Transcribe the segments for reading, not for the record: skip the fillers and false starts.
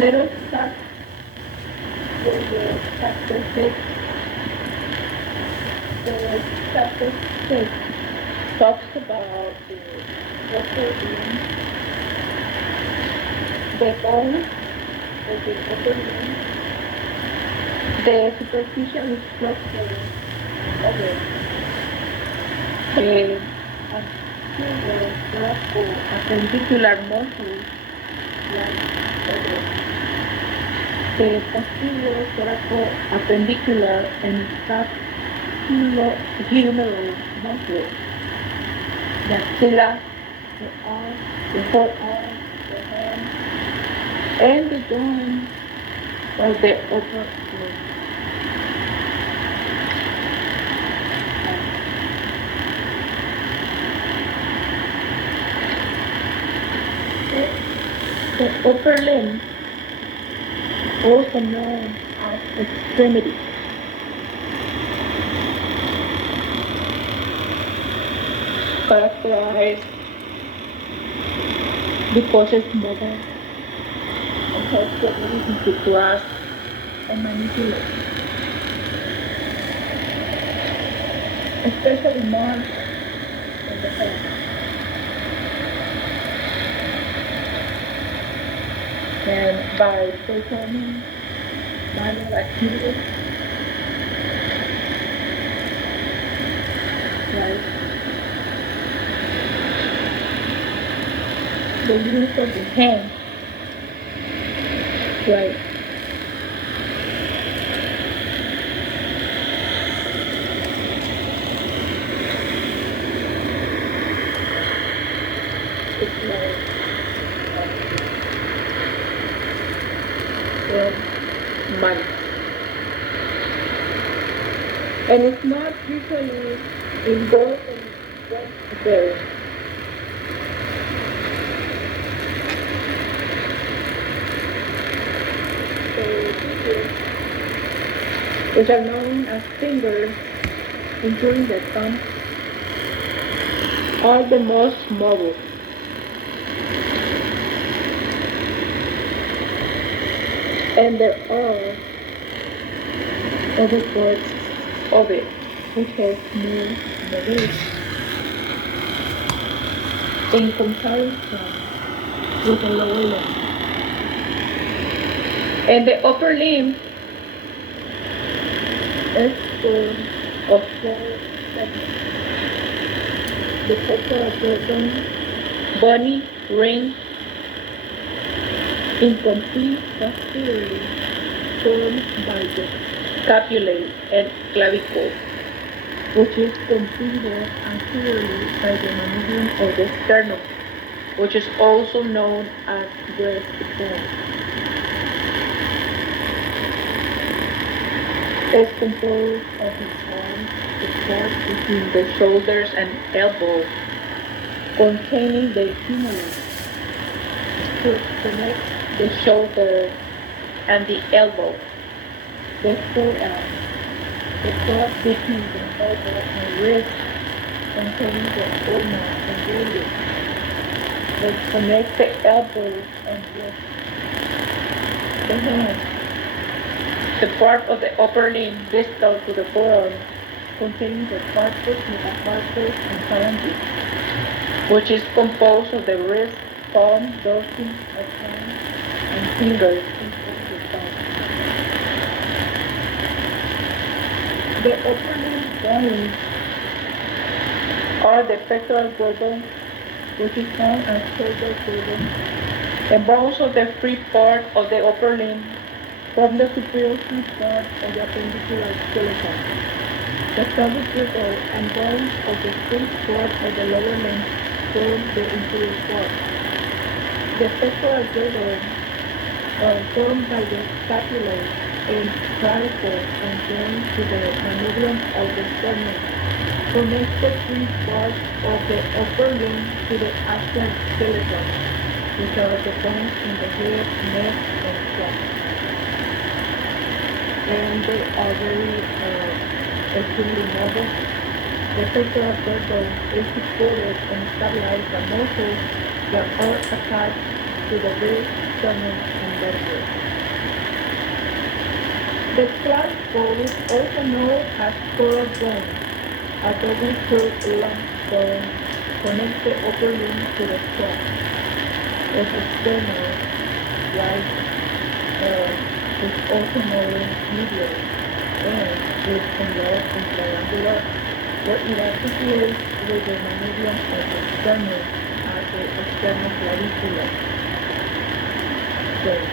Let us start with the chapter 6. The chapter 6 talks about the upper limb, the bone of the upper limb, the superficial structure of it, the anterior thoracoappendicular muscles like the posterior thoracoappendicular and scapulohumeral muscles, the axilla, the arm, the forearm, the hand, and the joints of the upper limb. The upper limb, also known as extremity, characterized because it's mobile and has the ability to grasp and manipulate, especially marks in the head. And by performing manual activities like the use of the hand, right? It's like money. And it's not usually involved in one very. Which are known as fingers, including the thumb, are the most mobile. And there are other parts of it which has more mobility in comparison with the lower limb. And the upper limb is formed of 4 segments: the pectoral girdle, bony ring, incomplete posteriorly, formed by the scapulae and clavicle, which is completed anteriorly by the manubrium of the sternum, which is also known as breastbone. It's composed of the arms, the part between the shoulders and elbows, containing the humerus to connect the shoulder and the elbow, the forearm, the part between the elbow and wrist, containing the ulna and radius, that connect the elbow and wrist, the hand, the part of the upper limb distal to the forearm, containing the carpus, metacarpus, and phalanges, which is composed of the wrist, palm, dorsum of hand, and fingers of the thumb. The upper limb bones are the pectoral girdle, which is known as shoulder girdle, the bones of the free part of the upper limb from the superior free part of the appendicular skeleton. The pelvic girdle and bones of the free part of the lower limb form the inferior part. The pectoral girdle, formed by the scapulae and clavicle and joined to the manubrium of the sternum, connects the free part of the upper limb to the axial skeleton, which are the bones in the head, neck, and chest. And they are very extremely mobile. The pectoral girdle is supported and stabilized by muscles that are attached to the base, sternum, and vertebrae. The clavicle is also known as coral bone. A double curved lump bone connects the upper limb to the trunk. It's external, right? It's also known medial and is involved in triangular, where it articulates with the mammalian of the sternum at the sternoclavicular bone.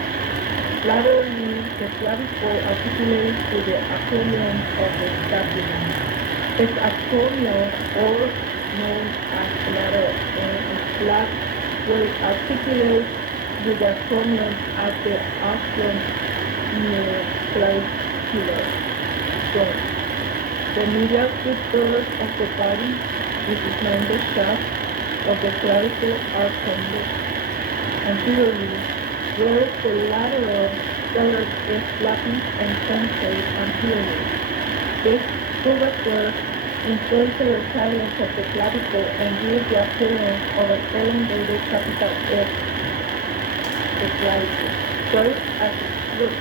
Laterally, the clavicle articulates with the acromion of the scapula. Its acromion, or known as lateral, and is flat where it articulates with the acromion at the acromioclavicular bone. The medial two-thirds of the body, which is known the shaft of the clavicle, are convex anteriorly, whereas the lateral third is flattened and concave anteriorly. This curvature influences the resilience of the clavicle and gives the appearance of an elongated capital S. The clavicle serves as its root,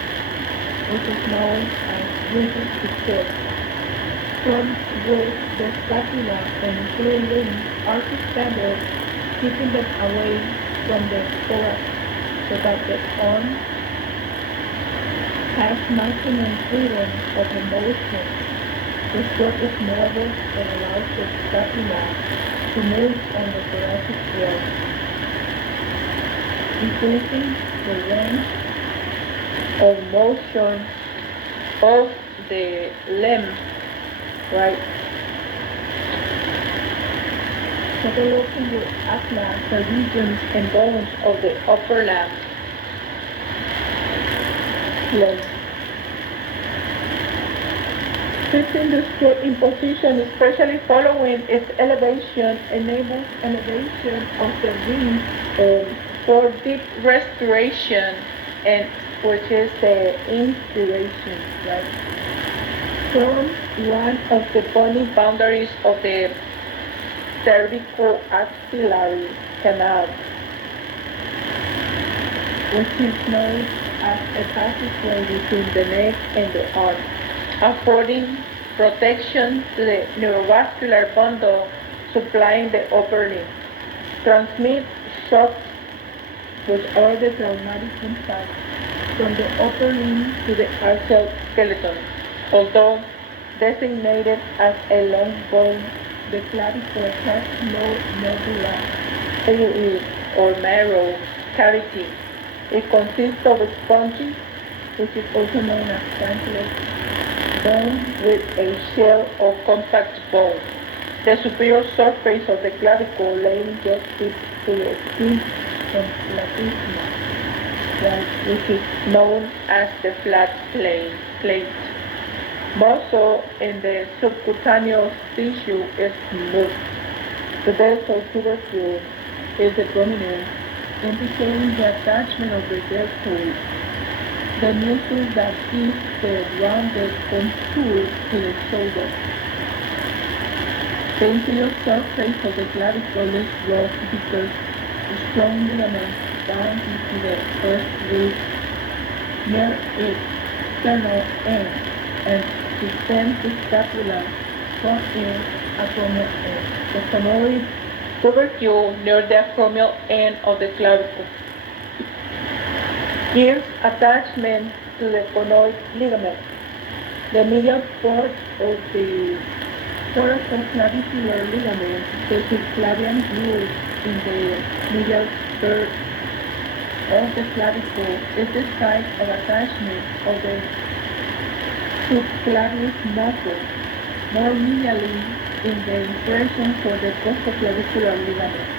which is known as rooted support, from which the scapula and inferior limbs are suspended, keeping them away from the thorax, so that the arm has maximum freedom of motion. The stroke is mobile and allows the scapula to move on the thoracic wall, increasing the range of motion of the limb, right? Take a look in your atlas, the regions and bones of the upper limb. Fixing the stroke in position, especially following its elevation, enables elevation of the wings for deep respiration, and which is the inspiration, right? From one of the bony boundaries of the cervico-axillary canal, which is known as a passageway between the neck and the arm, affording protection to the neurovascular bundle supplying the upper limb. Transmit shocks, which are the traumatic impacts from the upper limb to the axial skeleton. Although designated as a long bone, the clavicle has no medulla or marrow cavity. It consists of a spongy, which is also known as cancellous bone, with a shell of compact bone. The superior surface of the clavicle laying just to the skin and platysma, which is known as the flat plate. Muscle in the subcutaneous tissue is smooth. The dorsal tubercle is the prominent, indicating the attachment of the deltoid, the muscle that gives the rounded contour to the shoulder. The inferior surface of the clavicle is rough because strong ligaments bound into the first rib near its sternal end and suspend the scapula from its acromial end. The phonoid tubercle near the acromial end of the clavicle gives attachment to the phonoid ligament. The medial part of the thoracolclavicular ligament, the subclavian groove in the medial third of the clavicle, is the site of attachment of the subclavius muscle, more medially in the impression for the postclavicular ligament,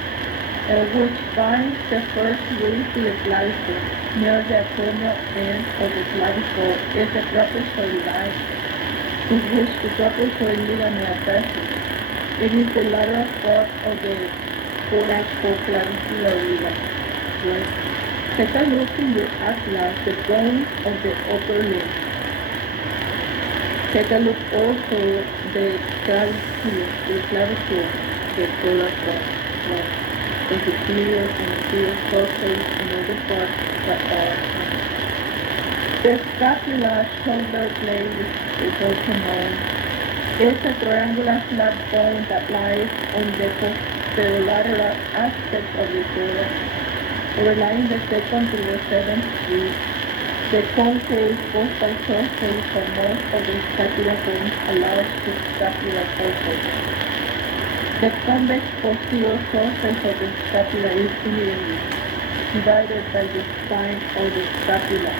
which binds the first rib to the clavicle. Near the acromial end of the clavicle is the trapezoid line, to which the trapezoid ligament attaches. It is the lateral part of the thoracolclavicular ligament. Right? Take a look in your atlas, the bones of the upper limb. Take a look also the clavicle, the polar part, the superior and inferior surface, and all the part that are. The scapula shoulder blade is also known. It's a triangular flat bone that lies on the posterolateral aspect of the shoulder, overlying the second to the seventh rib. The concave costal surface for most of the scapular bones allows the scapular surface. The convex posterior surface of the scapula is unevenly divided by the spine of the scapula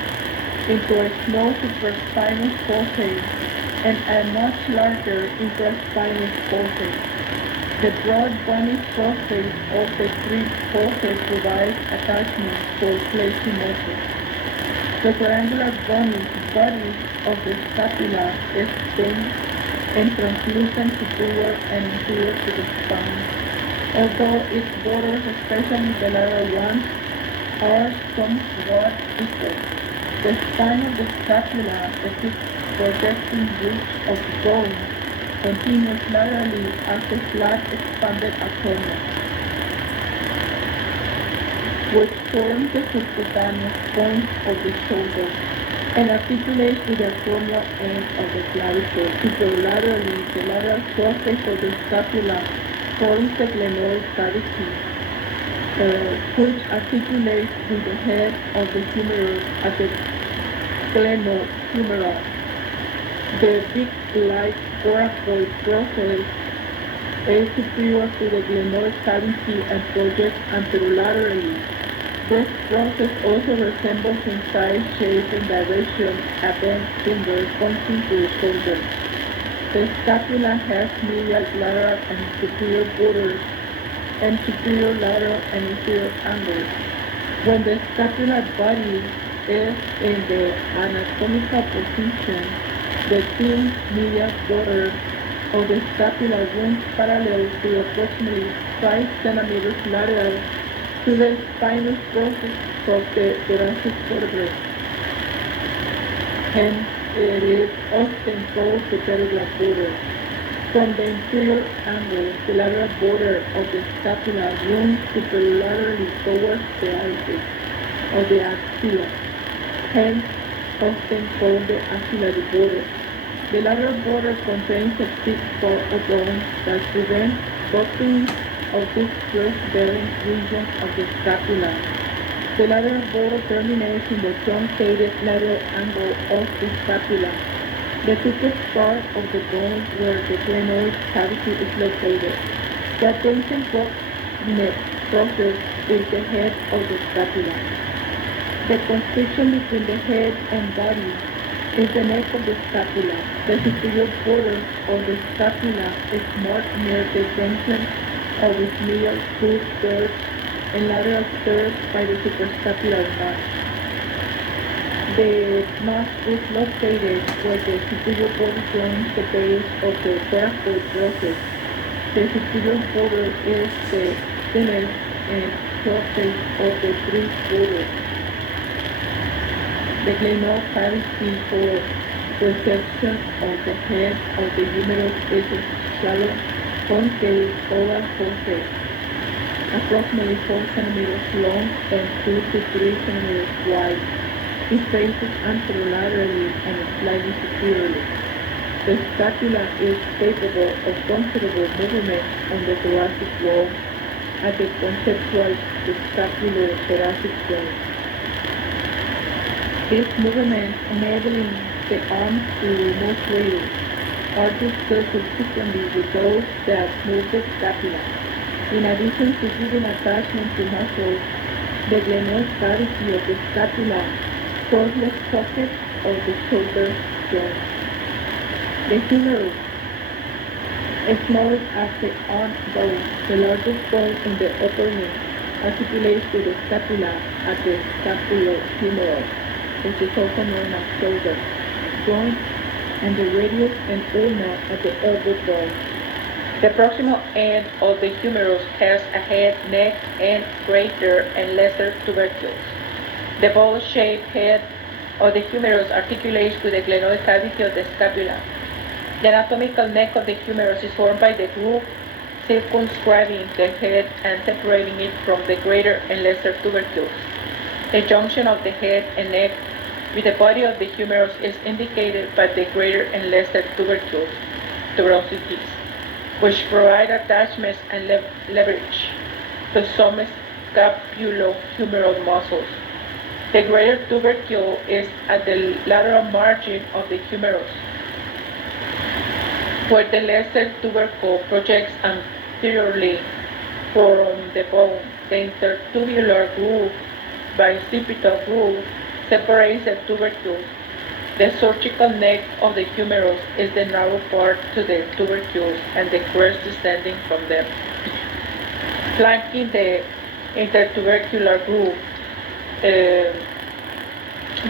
into a small supraspinous fossa and a much larger infraspinous fossa. The broad bony surface of the three fossae provides attachment for placing muscles. The triangular bony body of the scapula is thin and translucent superior and inferior to the spine, although its borders, especially the lateral ones, are somewhat equal. The spine of the scapula, a thick projecting ridge of bone, continues laterally as a flat expanded acromion, which forms the subcutaneous point of the shoulder and articulates with the acromial end of the clavicle. Superlaterally, the lateral surface of the scapula forms the glenoid cavity, which articulates with the head of the humerus at the glenohumeral. The beak-like coracoid process is superior to the glenoid cavity and projects anterolaterally. This process also resembles in size, shape, and direction a bent finger pointing to the shoulder. The scapula has medial, lateral, and superior borders, and superior, lateral, and inferior angles. When the scapular body is in the anatomical position, the thin medial border of the scapula runs parallel to approximately 5 centimeters lateral to the spinous process of the thoracic vertebrae. Hence, it is often called the pterygoid border. From the inferior angle, the lateral border of the scapula runs superlaterally towards the apex of the axilla, hence often called the axillary border. The lateral border contains a thick core of bone that prevents buckling of this breast-bearing region of the scapula. The lateral border terminates in the truncated lateral angle of the scapula, the thickest part of the bone where the glenoid cavity is located. The adjacent neck process is the head of the scapula. The constriction between the head and body is the neck of the scapula. The superior border of the scapula is marked near the junction of its medial two-thirds and lateral third by the suprascapular notch. The notch is located where the superior border joins the base of the coracoid process. The superior border is the thinnest and surface of the three borders. The glenoid cavity for reception of the head of the humerus is a shallow concave oval fossa, approximately 4 centimeters long and 2 to 3 centimeters wide. It faces anterolaterally and slightly superiorly. The scapula is capable of considerable movement on the thoracic wall at the conceptual scapulo-thoracic joint. This movement, enabling the arms to move freely, are discussed subsequently with those that move the scapula. In addition to giving attachment to muscles, the glenoid cavity of the scapula forms the socket of the shoulder joint. The humerus, smallest as the arm bone, the largest bone in the upper limb, articulates to the scapula at the scapulohumeral, which is also known as shoulder joint, and the radius and ulna at the elbow bone. The proximal end of the humerus has a head, neck, and greater and lesser tubercles. The ball-shaped head of the humerus articulates to the glenoid cavity of the scapula. The anatomical neck of the humerus is formed by the groove circumscribing the head and separating it from the greater and lesser tubercles. The junction of the head and neck with the body of the humerus is indicated by the greater and lesser tuberosities, which provide attachments and leverage to some scapulohumeral muscles. The greater tubercle is at the lateral margin of the humerus, where the lesser tubercle projects anteriorly from the bone. The intertubular groove, bicipital groove, separates the tubercles. The surgical neck of the humerus is the narrow part to the tubercles and the crest descending from them. Flanking the intertubercular groove,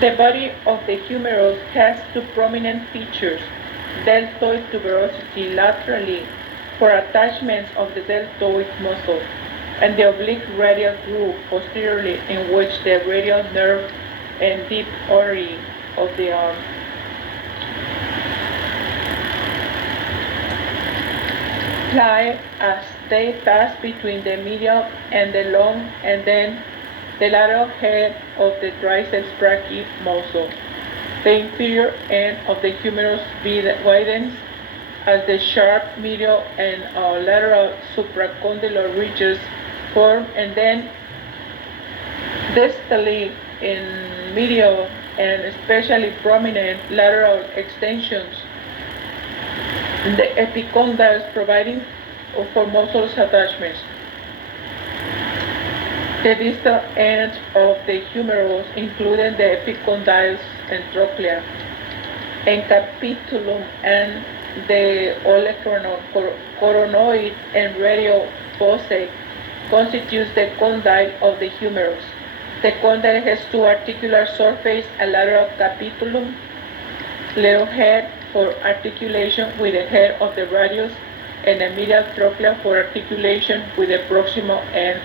the body of the humerus has two prominent features: deltoid tuberosity laterally for attachments of the deltoid muscle, and the oblique radial groove posteriorly in which the radial nerve and deep artery of the arm. Lie as they pass between the medial and the long and then the lateral head of the triceps brachii muscle. The inferior end of the humerus widens as the sharp medial and lateral supracondylar ridges form, and then distally in medial and especially prominent lateral extensions, the epicondyles providing for muscle attachments. The distal ends of the humerus, including the epicondyles and trochlea, and capitulum, and the olecranon, coronoid, and radial fossae, constitutes the condyle of the humerus. The condyle has two articular surfaces, a lateral capitulum, little head for articulation with the head of the radius, and a medial trochlea for articulation with the proximal end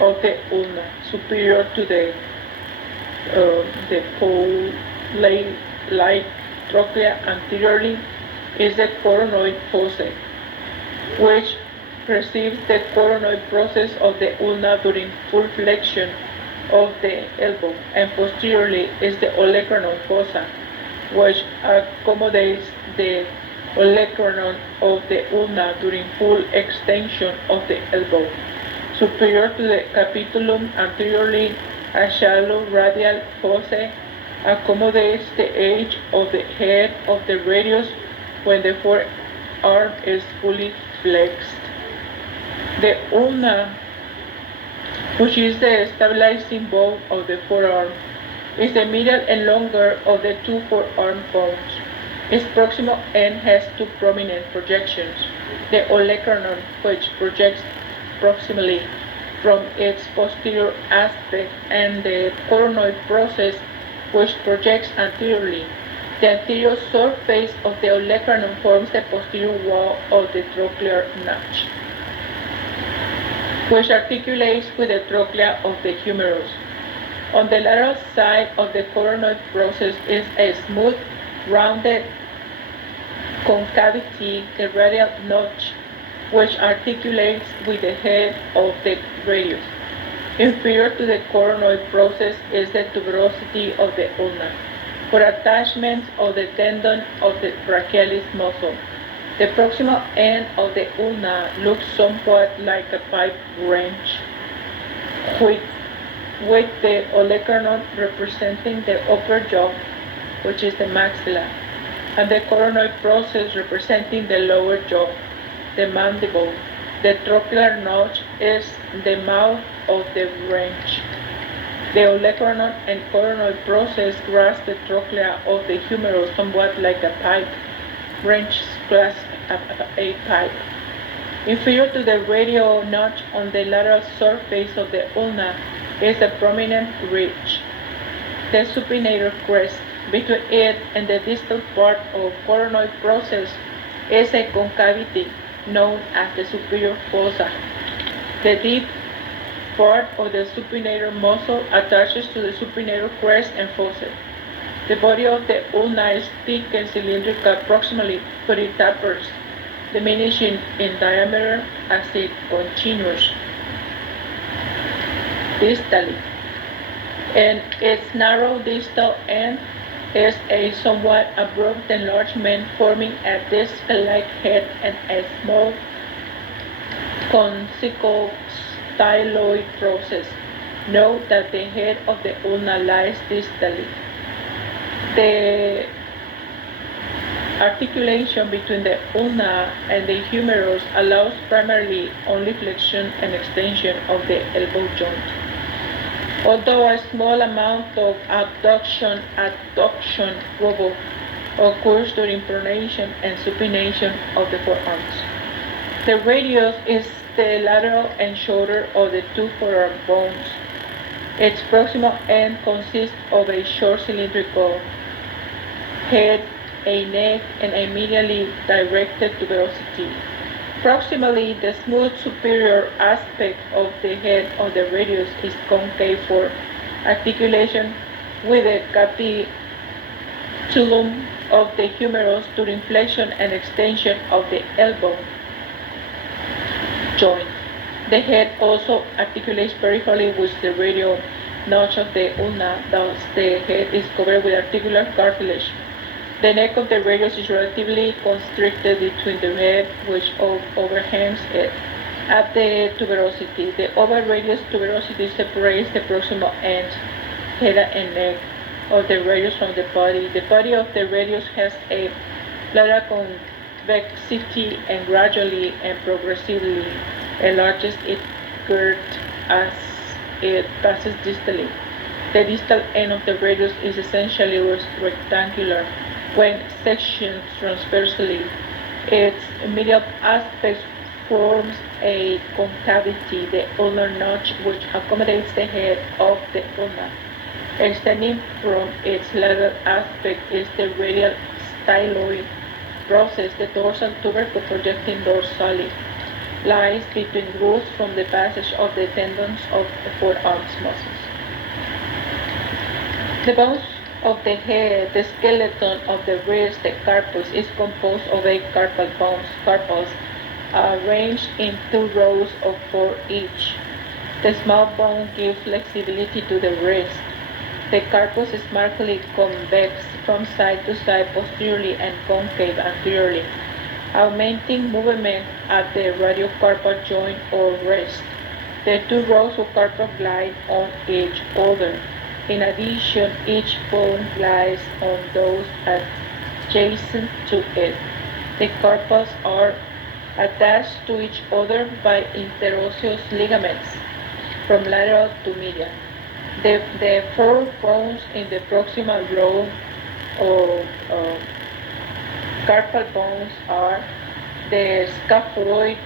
of the ulna, superior to the pole-like trochlea. Anteriorly is the coronoid fossa, which perceives the coronoid process of the ulna during full flexion of the elbow, and posteriorly is the olecranon fossa, which accommodates the olecranon of the ulna during full extension of the elbow. Superior to the capitulum, anteriorly, a shallow radial fossa accommodates the edge of the head of the radius when the forearm is fully flexed. The ulna, which is the stabilizing bone of the forearm, is the middle and longer of the two forearm bones. Its proximal end has two prominent projections: the olecranon, which projects proximally from its posterior aspect, and the coronoid process, which projects anteriorly. The anterior surface of the olecranon forms the posterior wall of the trochlear notch, which articulates with the trochlea of the humerus. On the lateral side of the coronoid process is a smooth, rounded concavity, the radial notch, which articulates with the head of the radius. Inferior to the coronoid process is the tuberosity of the ulna, for attachments of the tendon of the brachialis muscle. The proximal end of the ulna looks somewhat like a pipe wrench, with the olecranon representing the upper jaw, which is the maxilla, and the coronoid process representing the lower jaw, the mandible. The trochlear notch is the mouth of the wrench. The olecranon and coronoid process grasp the trochlea of the humerus somewhat like a pipe. Wrench grasp a pipe. Inferior to the radial notch on the lateral surface of the ulna is a prominent ridge, the supinator crest. Between it and the distal part of coronoid process is a concavity known as the superior fossa. The deep part of the supinator muscle attaches to the supinator crest and fossa. The body of the ulna is thick and cylindrical proximally, but it tapers, diminishing in diameter as it continues distally. and its narrow distal end is a somewhat abrupt enlargement forming a disc-like head and a small conical styloid process. Note that the head of the ulna lies distally. The articulation between the ulna and the humerus allows primarily only flexion and extension of the elbow joint. Although a small amount of adduction occurs during pronation and supination of the forearms. The radius is the lateral and shoulder of the two forearm bones. Its proximal end consists of a short cylindrical head, a neck, and a medially directed tuberosity. Proximally, the smooth superior aspect of the head of the radius is concave for articulation with the capitulum of the humerus during flexion and extension of the elbow joint. The head also articulates peripherally with the radial notch of the ulna, thus the head is covered with articular cartilage. The neck of the radius is relatively constricted between the head, which overhangs it. At the tuberosity, the oval radius tuberosity separates the proximal end, head and neck of the radius from the body. The body of the radius has a lateral convexity and gradually and progressively enlarges its girth as it passes distally. The distal end of the radius is essentially rectangular when sectioned transversely. Its medial aspect forms a concavity, the ulnar notch, which accommodates the head of the ulna. Extending from its lateral aspect is the radial styloid process. The dorsal tubercle projecting dorsally lies between grooves from the passage of the tendons of the forearms muscles. The bones of the head, the skeleton of the wrist, the carpus, is composed of 8 carpal bones, carpals, arranged in 2 rows of 4 each. The small bone gives flexibility to the wrist. The carpus is markedly convex from side to side posteriorly and concave anteriorly, augmenting movement at the radiocarpal joint or wrist. The 2 rows of carpal glide on each other. In addition, each bone lies on those adjacent to it. The carpals are attached to each other by interosseous ligaments from lateral to medial. The 4 bones in the proximal row of carpal bones are the scaphoid,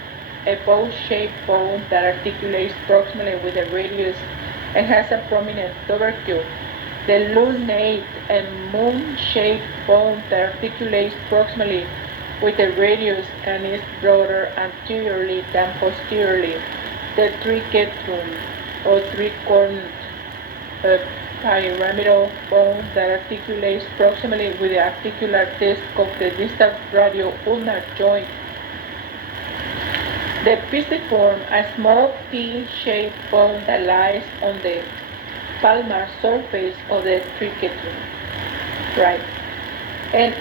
a bow-shaped bone that articulates proximally with the radius and has a prominent tubercle. The lunate, a moon-shaped bone that articulates proximally with the radius and is broader anteriorly than posteriorly. The triquetrum, or three-cornered pyramidal bone that articulates proximally with the articular disc of the distal radio-ulnar joint. The pisiform, a small pea-shaped bone that lies on the palmar surface of the triquetrum. Right. And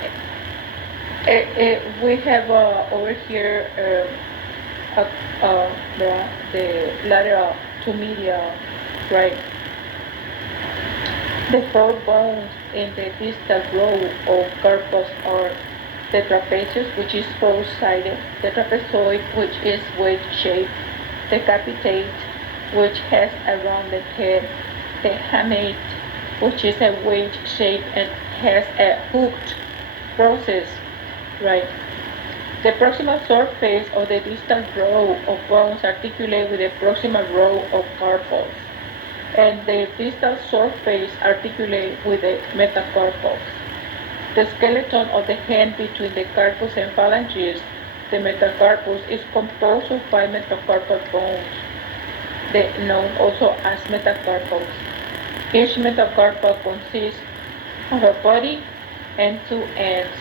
we have over here the lateral to medial, right? The 4 bones in the distal row of carpals are the trapezius, which is 4-sided, the trapezoid, which is wedge-shaped, the capitate, which has a rounded head, the hamate, which is a wedge-shaped and has a hooked process, right? The proximal surface of the distal row of bones articulate with the proximal row of carpals, and the distal surface articulate with the metacarpals. The skeleton of the hand between the carpus and phalanges, the metacarpus, is composed of 5 metacarpal bones, known also as metacarpals. Each metacarpal consists of a body and 2 ends.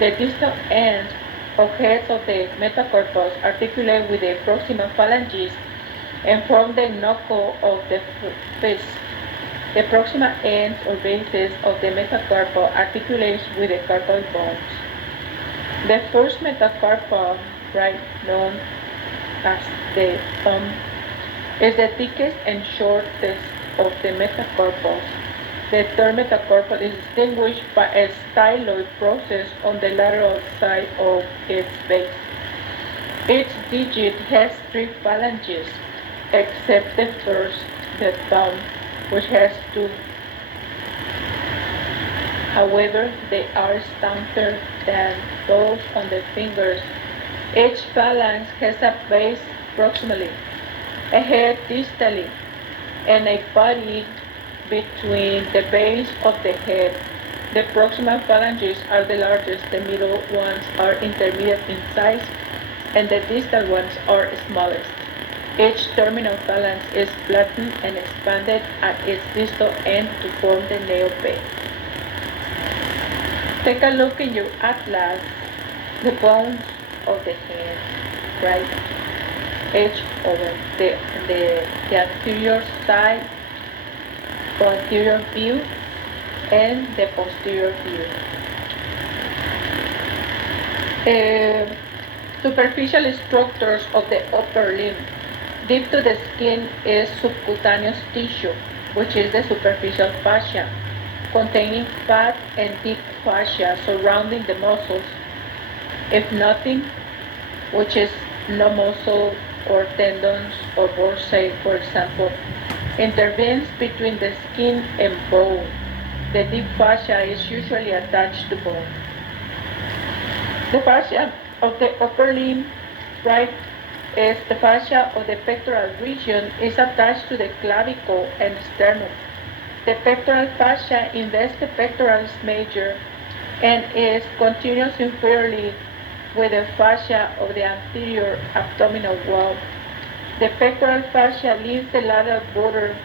The distal ends or heads of the metacarpals articulate with the proximal phalanges and form the knuckle of the fist. The proximal ends or bases of the metacarpal articulates with the carpal bones. The first metacarpal, right, known as the thumb, is the thickest and shortest of the metacarpals. The third metacarpal is distinguished by a styloid process on the lateral side of its base. Each digit has 3 phalanges, except the first, the thumb, which has 2. However, they are stumper than those on the fingers. Each phalanx has a base proximally, a head distally, and a body between the base of the head. The proximal phalanges are the largest, the middle ones are intermediate in size, and the distal ones are smallest. Each terminal phalanx is flattened and expanded at its distal end to form the nail bed. Take a look in your atlas, the bones of the head, right? Each over the anterior side, posterior view, and the posterior view. Superficial structures of the upper limb. Deep to the skin is subcutaneous tissue, which is the superficial fascia, containing fat and deep fascia surrounding the muscles. If nothing, which is no muscle or tendons or bursae, for example, intervenes between the skin and bone, the deep fascia is usually attached to bone. The fascia of the upper limb, right, is the fascia of the pectoral region is attached to the clavicle and sternum. The pectoral fascia invests the pectoralis major and is continuous inferiorly with the fascia of the anterior abdominal wall. The pectoral fascia leaves the lateral border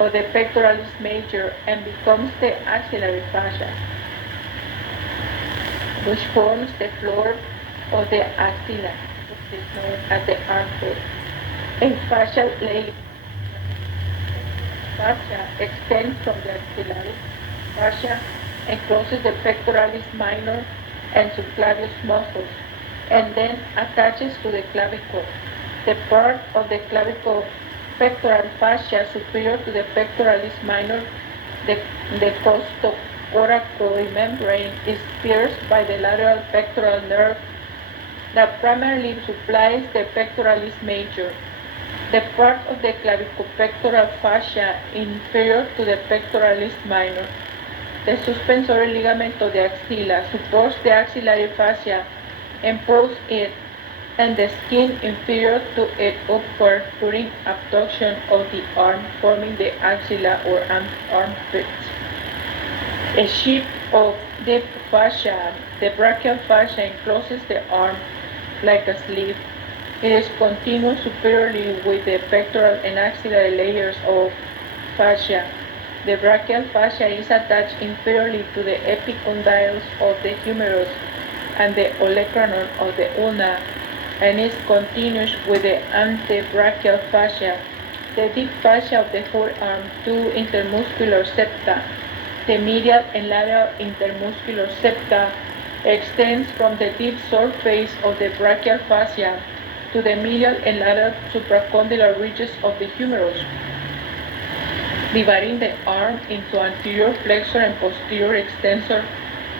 of the pectoralis major and becomes the axillary fascia, which forms the floor of the axilla, which is known as the armpit. A fascial layer fascia extends from the axillary fascia and crosses the pectoralis minor and subclavius muscles, and then attaches to the clavicle. The part of the clavicle pectoral fascia superior to the pectoralis minor, the costocoracoid membrane, is pierced by the lateral pectoral nerve that primarily supplies the pectoralis major. The part of the clavicopectoral fascia inferior to the pectoralis minor, the suspensory ligament of the axilla, supports the axillary fascia and pulls it and the skin inferior to it upward during abduction of the arm, forming the axilla or armpit. A sheath of deep fascia, the brachial fascia, encloses the arm like a sleeve. It is continuous superiorly with the pectoral and axillary layers of fascia. The brachial fascia is attached inferiorly to the epicondyles of the humerus and the olecranon of the ulna, and is continuous with the antebrachial fascia. The deep fascia of the forearm, 2 intermuscular septa, the medial and lateral intermuscular septa, extends from the deep surface of the brachial fascia to the medial and lateral supracondylar ridges of the humerus, dividing the arm into anterior flexor and posterior extensor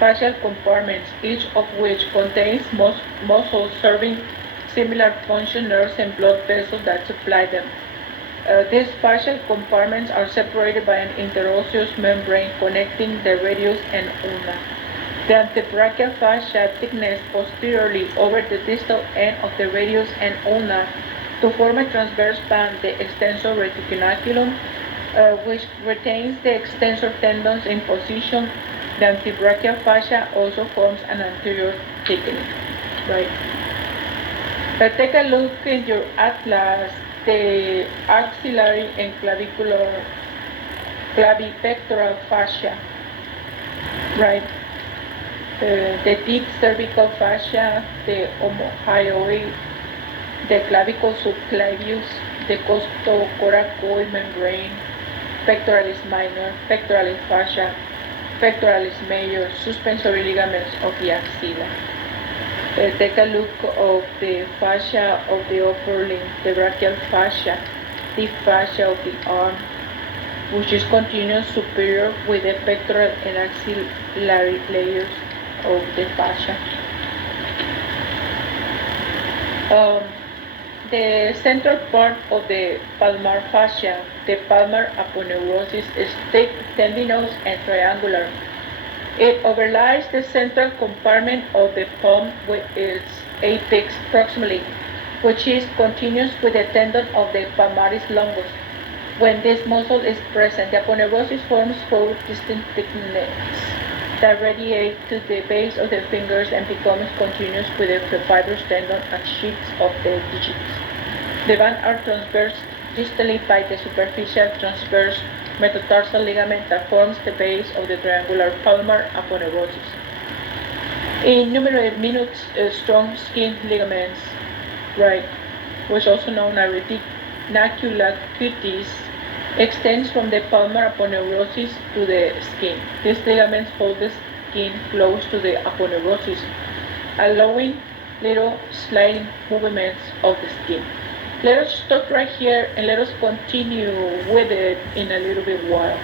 fascial compartments, each of which contains muscles serving similar function, nerves and blood vessels that supply them. These fascial compartments are separated by an interosseous membrane connecting the radius and ulna. The antebrachial fascia thickness posteriorly over the distal end of the radius and ulna to form a transverse band, the extensor reticulaculum, which retains the extensor tendons in position. The antebrachial fascia also forms an anterior thickening, right? Take a look in your atlas, the axillary and clavipectoral fascia, right? The deep cervical fascia, the omohyoid, the clavicle subclavius, the costocoracoid membrane, pectoralis minor, pectoralis fascia, pectoralis major, suspensory ligaments of the axilla. Take a look of the fascia of the upper limb, the brachial fascia, the fascia of the arm, which is continuous superior with the pectoral and axillary layers of the fascia. The central part of the palmar fascia, the palmar aponeurosis, is thick, tendinous, and triangular. It overlies the central compartment of the palm with its apex proximally, which is continuous with the tendon of the palmaris longus. When this muscle is present, the aponeurosis forms 4 distinct thicknesses that radiate to the base of the fingers and becomes continuous with the fibrous tendon and sheaths of the digits. The bands are transversed distally by the superficial transverse metatarsal ligament that forms the base of the triangular palmar aponeurosis. Innumerable minute strong skin ligaments, right, which is also known as reticula cutis, extends from the palmar aponeurosis to the skin. These ligaments hold the skin close to the aponeurosis, allowing little sliding movements of the skin. Let us stop right here and let us continue with it in a little bit while.